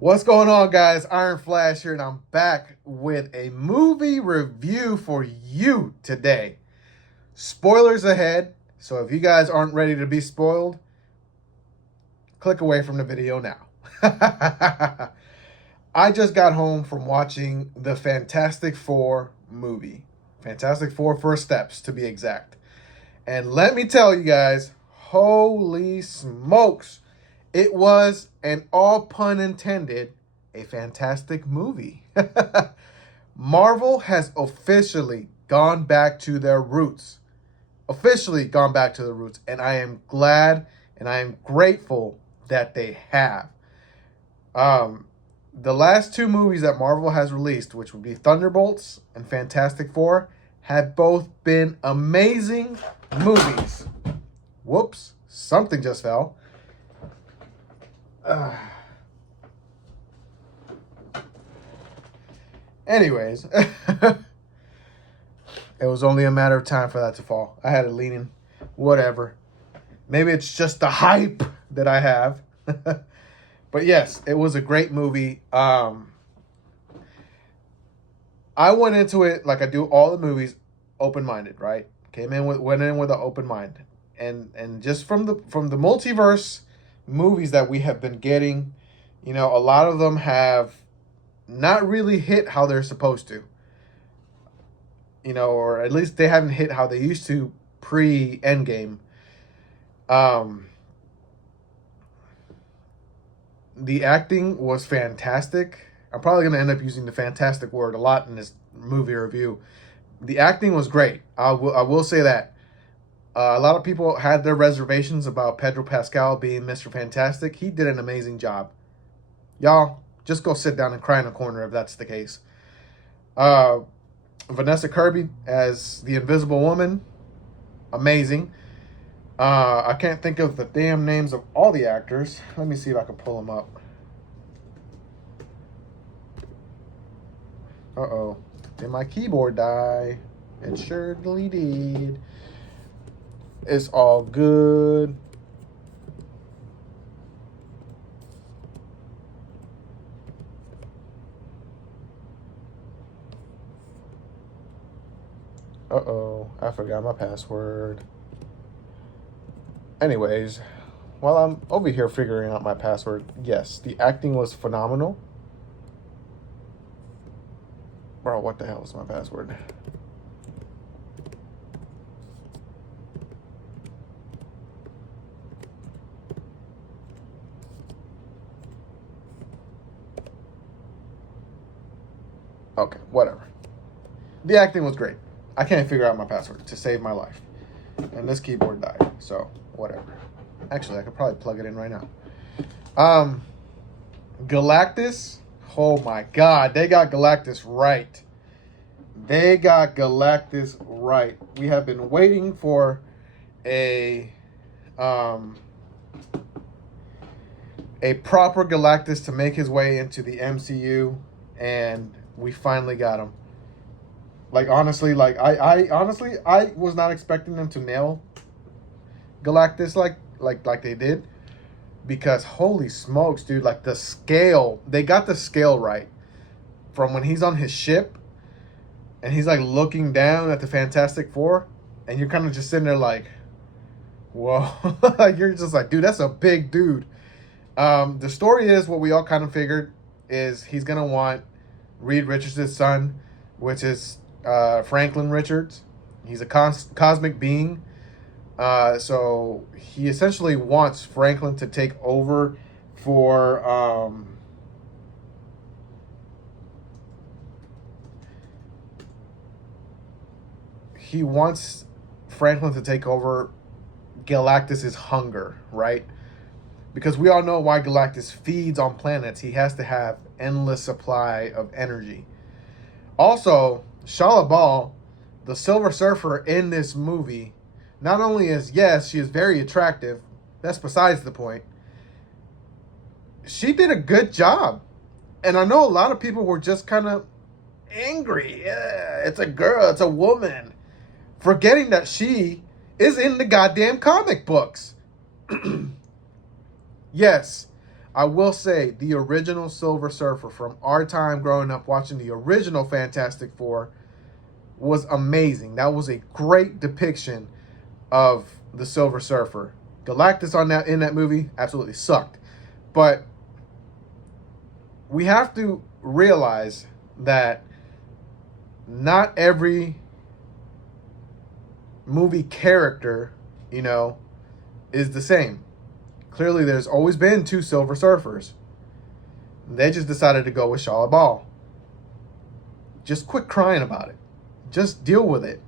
What's going on, guys? Ironflash here, and I'm back with a movie review for you today. Spoilers ahead, so if you guys aren't ready to be spoiled, click away from the video now. I just got home from watching the Fantastic Four movie. Fantastic Four First Steps, to be exact. And let me tell you guys, holy smokes, it was, and all pun intended, a fantastic movie. Marvel has officially gone back to their roots. Officially gone back to their roots. And I am glad and I am grateful that they have. The last two movies that Marvel has released, which would be Thunderbolts and Fantastic Four, have both been amazing movies. Whoops, something just fell. Anyways, it was only a matter of time for that to fall. I had it leaning. Whatever. Maybe it's just the hype that I have. But yes, it was a great movie. I went into it like I do all the movies, open-minded, right? Went in with an open mind. And just from the multiverse movies that we have been getting, a lot of them have not really hit how they're supposed to. Or at least they haven't hit how they used to pre-Endgame. The acting was fantastic. I'm probably going to end up using the fantastic word a lot in this movie review. The acting was great. I will say that. A lot of people had their reservations about Pedro Pascal being Mr. Fantastic. He did an amazing job. Y'all, just go sit down and cry in a corner if that's the case. Vanessa Kirby as the Invisible Woman, amazing. I can't think of the damn names of all the actors. Let me see if I can pull them up. Uh-oh. Did my keyboard die? It surely did. It's all good. Uh-oh. I forgot my password. Anyways, while I'm over here figuring out my password, yes, the acting was phenomenal. Bro, what the hell is my password? Okay, whatever. The acting was great. I can't figure out my password to save my life. And this keyboard died, so whatever. Actually, I could probably plug it in right now. Galactus. Oh my God, they got Galactus right. They got Galactus right. We have been waiting for a proper Galactus to make his way into the MCU, and we finally got him. Like, honestly, I was not expecting them to nail Galactus like they did, because holy smokes, dude, like the scale, they got the scale right from when he's on his ship and he's like looking down at the Fantastic Four, and you're kind of just sitting there like, whoa. You're just like, dude, that's a big dude. The story is what we all kind of figured, is he's gonna want Reed Richards' son, which is Franklin Richards. He's a cosmic being. So he essentially wants Franklin to take over for he wants Franklin to take over Galactus's hunger, right? Because we all know why Galactus feeds on planets. He has to have endless supply of energy. Also, Shia LaBeouf, the Silver Surfer in this movie, not only is, yes, she is very attractive, that's besides the point, she did a good job. And I know a lot of people were just kind of angry. Yeah, it's a girl, it's a woman. Forgetting that she is in the goddamn comic books. Yes, I will say the original Silver Surfer from our time growing up watching the original Fantastic Four was amazing. That was a great depiction of the Silver Surfer. Galactus on that in that movie absolutely sucked. But we have to realize that not every movie character, is the same. Clearly, there's always been two Silver Surfers. They just decided to go with Shia LaBeouf. Just quit crying about it. Just deal with it.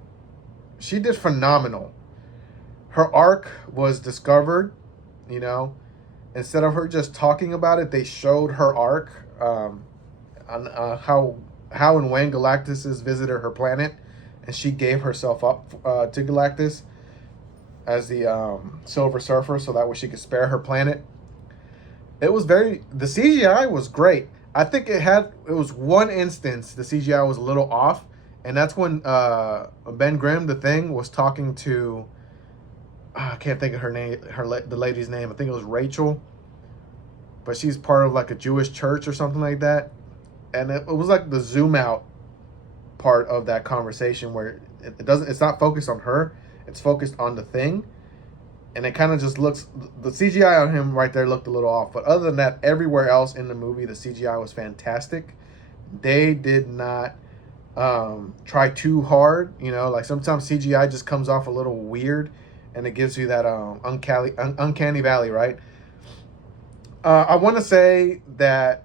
She did phenomenal. Her arc was discovered, Instead of her just talking about it, they showed her arc on how and when Galactus visited her planet, and she gave herself up to Galactus as the Silver Surfer, so that way she could spare her planet. The CGI was great. I think it was one instance the CGI was a little off, and that's when Ben Grimm, the Thing, was talking to, I can't think of her name, the lady's name. I think it was Rachel, but she's part of like a Jewish church or something like that. And it was like the zoom out part of that conversation where it's not focused on her, it's focused on the Thing. And it kind of just looks, the CGI on him right there looked a little off. But other than that, everywhere else in the movie, the CGI was fantastic. They did not try too hard. Like sometimes CGI just comes off a little weird and it gives you that uncanny valley, right? I want to say that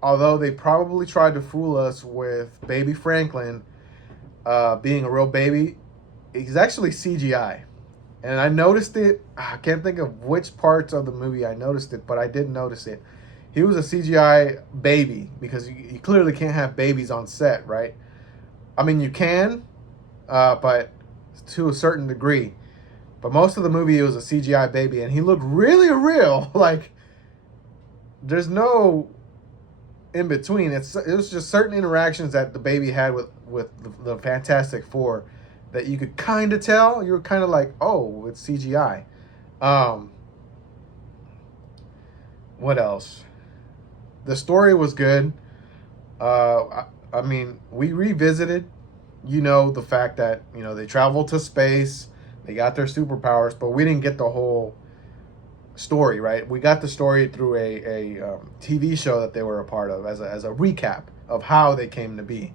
although they probably tried to fool us with Baby Franklin being a real baby, he's actually CGI. And I noticed it. I can't think of which parts of the movie I noticed it, but I did notice it. He was a CGI baby because you clearly can't have babies on set, right? I mean, you can, but to a certain degree. But most of the movie, it was a CGI baby, and he looked really real. Like, there's no in between. It was just certain interactions that the baby had with the Fantastic Four that you could kind of tell. You were kind of like, oh, it's CGI. What else? The story was good. I mean, we revisited, the fact that, they traveled to space, they got their superpowers, but we didn't get the whole story, right? We got the story through a TV show that they were a part of as a recap of how they came to be.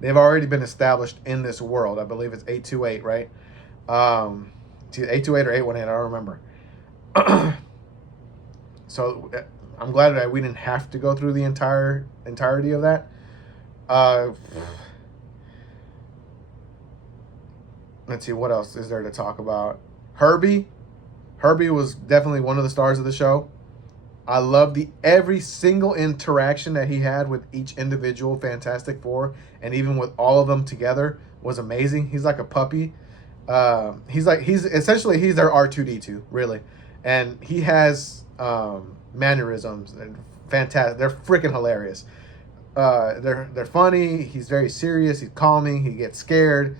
They've already been established in this world. I believe it's 828, right? It's either 828 or 818. I don't remember. So I'm glad that we didn't have to go through the entirety of that. Let's see, what else is there to talk about? Herbie was definitely one of the stars of the show. I love every single interaction that he had with each individual Fantastic Four, and even with all of them together was amazing. He's like a puppy. He's essentially their R2D2, really, and he has mannerisms and fantastic. They're freaking hilarious. They're funny. He's very serious. He's calming. He gets scared.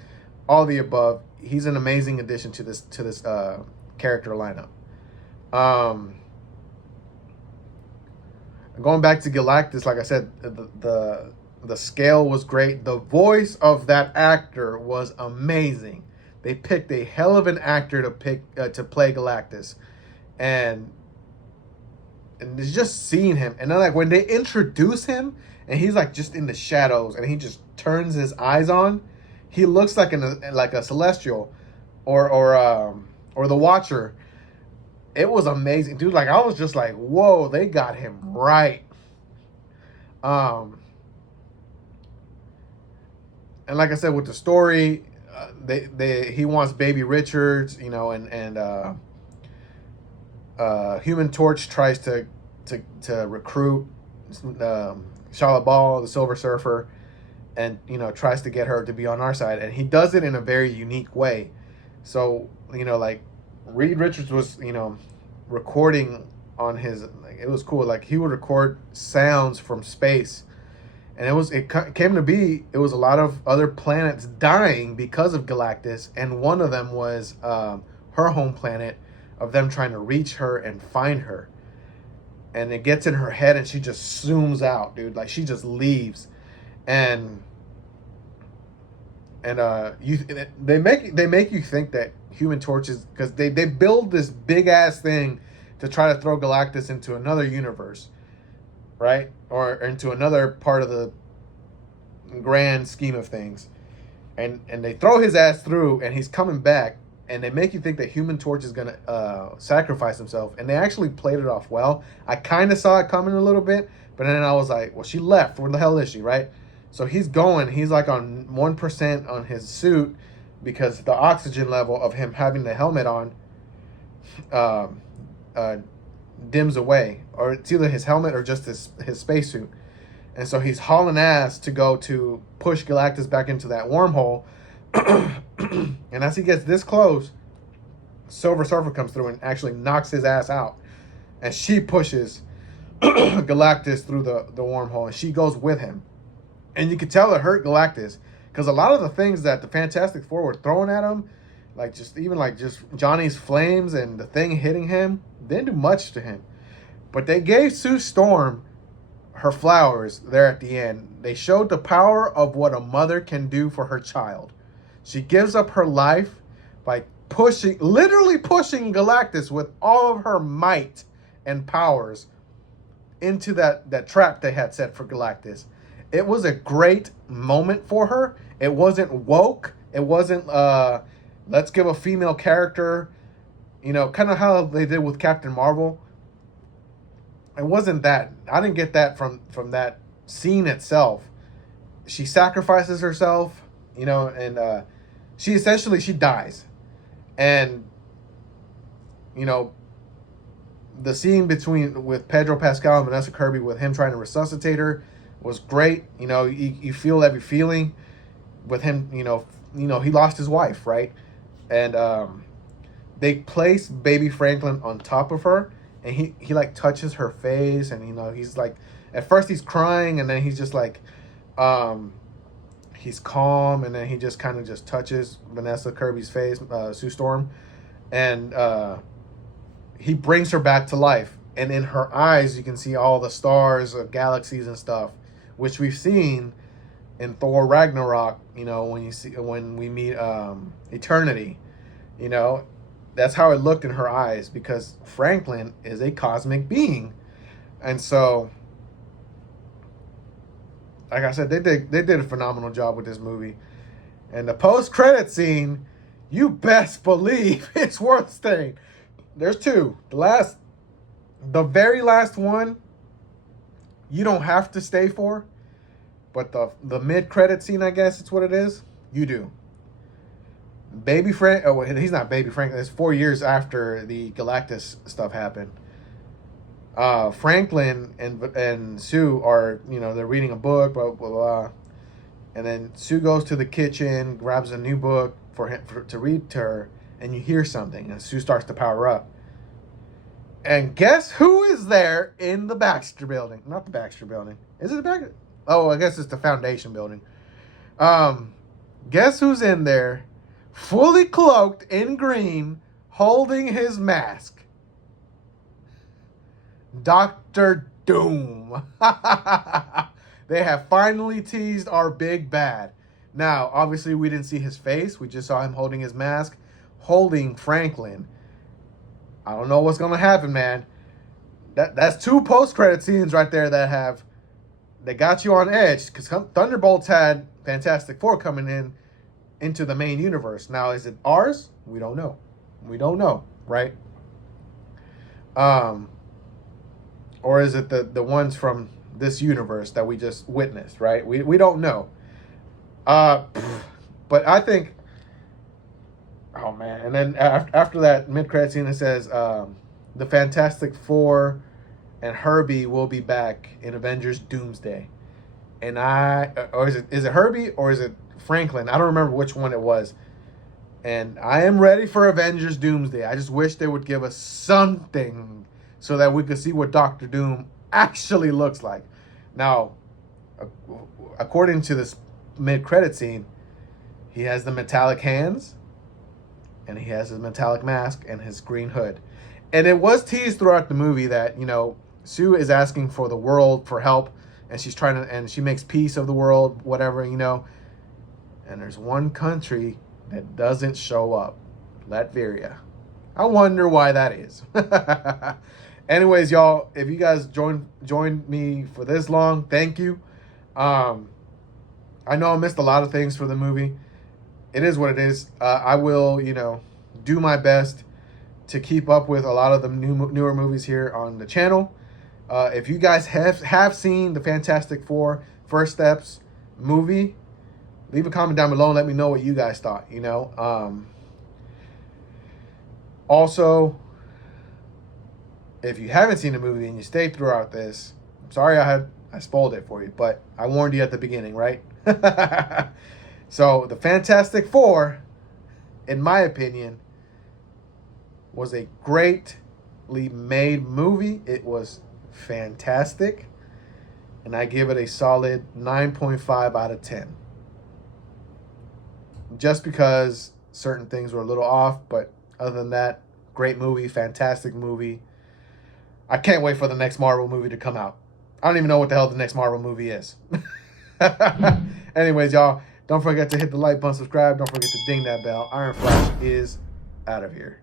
All the above. He's an amazing addition to this character lineup. Going back to Galactus, like I said, the scale was great. The voice of that actor was amazing. They picked a hell of an actor to play Galactus, and it's just seeing him. And then like when they introduce him, and he's like just in the shadows, and he just turns his eyes on, he looks like a Celestial, or the Watcher. It was amazing, dude. Like, I was just like, whoa, they got him right. And like I said, with the story, he wants Baby Richards, and Human Torch tries to recruit Shia LaBeouf, the Silver Surfer, and tries to get her to be on our side, and he does it in a very unique way. So like Reed Richards was recording on his, like, it was cool. Like, he would record sounds from space, and it came to be, it was a lot of other planets dying because of Galactus, and one of them was her home planet, of them trying to reach her and find her. and it gets in her head, and she just zooms out, dude. Like she just leaves, and you they make you think that Human Torch is, because they build this big ass thing to try to throw Galactus into another universe, right, or into another part of the grand scheme of things, and they throw his ass through, and he's coming back, and they make you think that Human Torch is gonna sacrifice himself, and they actually played it off well. I kind of saw it coming a little bit, but then I was like, well, she left. Where the hell is she, right? So he's like on 1% on his suit, because the oxygen level of him having the helmet on dims away, or it's either his helmet or just his spacesuit. And so he's hauling ass to go to push Galactus back into that wormhole. And as he gets this close, Silver Surfer comes through and actually knocks his ass out. And she pushes Galactus through the wormhole, and she goes with him. And you could tell it hurt Galactus, because a lot of the things that the Fantastic Four were throwing at him, like just Johnny's flames and the thing hitting him, didn't do much to him. But they gave Sue Storm her flowers there at the end. They showed the power of what a mother can do for her child. She gives up her life by literally pushing Galactus with all of her might and powers into that trap they had set for Galactus. It was a great moment for her. It wasn't woke. It wasn't let's give a female character, kind of how they did with Captain Marvel. It wasn't that. I didn't get that from that scene itself. She sacrifices herself, and she dies. And the scene with Pedro Pascal and Vanessa Kirby, with him trying to resuscitate her, was great. You feel every feeling with him. He lost his wife, right? And they place baby Franklin on top of her, and he like touches her face, and he's like, at first he's crying, and then he's just like, he's calm, and then he just kind of just touches Vanessa Kirby's face, Sue Storm, and he brings her back to life. And in her eyes, you can see all the stars of galaxies and stuff, which we've seen in Thor Ragnarok. When we meet Eternity, that's how it looked in her eyes, because Franklin is a cosmic being. And so, like I said, they did a phenomenal job with this movie. And the post-credit scene, you best believe it's worth staying. There's two. The very last one, you don't have to stay for, but the mid-credit scene, I guess it's what it is, you do. Baby Frank, he's not Baby Frank. It's 4 years after the Galactus stuff happened. Franklin and Sue are, they're reading a book, blah, blah, blah. And then Sue goes to the kitchen, grabs a new book to read to her, and you hear something, and Sue starts to power up. And guess who is there in the Baxter building? Not the Baxter building. Is it the Baxter? Oh, I guess it's the Foundation building. Guess who's in there, fully cloaked in green, holding his mask? Dr. Doom. They have finally teased our big bad. Now, obviously, we didn't see his face. We just saw him holding his mask, holding Franklin. I don't know what's going to happen, man. That's two post-credit scenes right there that got you on edge, because Thunderbolts had Fantastic Four coming into the main universe. Now, is it ours? We don't know. We don't know, right? Or is it the ones from this universe that we just witnessed, right? We don't know. But I think, oh man, and then after that mid-credit scene, it says the Fantastic Four and Herbie will be back in Avengers Doomsday. And or is it Herbie or is it Franklin? I don't remember which one it was. And I am ready for Avengers Doomsday. I just wish they would give us something so that we could see what Doctor Doom actually looks like. Now, according to this mid-credit scene, he has the metallic hands, and he has his metallic mask and his green hood. And it was teased throughout the movie that, Sue is asking for the world for help, and she's trying to, and she makes peace of the world, whatever, you know. And there's one country that doesn't show up, Latveria. I wonder why that is. Anyways, y'all, if you guys joined me for this long, thank you. I know I missed a lot of things for the movie. It is what it is. I will, you know, do my best to keep up with a lot of the newer movies here on the channel. If you guys have seen the Fantastic Four First Steps movie, leave a comment down below and let me know what you guys thought, you know. Also, if you haven't seen the movie and you stayed throughout this, I'm sorry I spoiled it for you, but I warned you at the beginning, right? So, the Fantastic Four, in my opinion, was a greatly made movie. It was fantastic, and I give it a solid 9.5 out of 10. Just because certain things were a little off, but other than that, great movie, fantastic movie. I can't wait for the next Marvel movie to come out. I don't even know what the hell the next Marvel movie is. Anyways, y'all, don't forget to hit the like button, subscribe. Don't forget to ding that bell. Ironflash is out of here.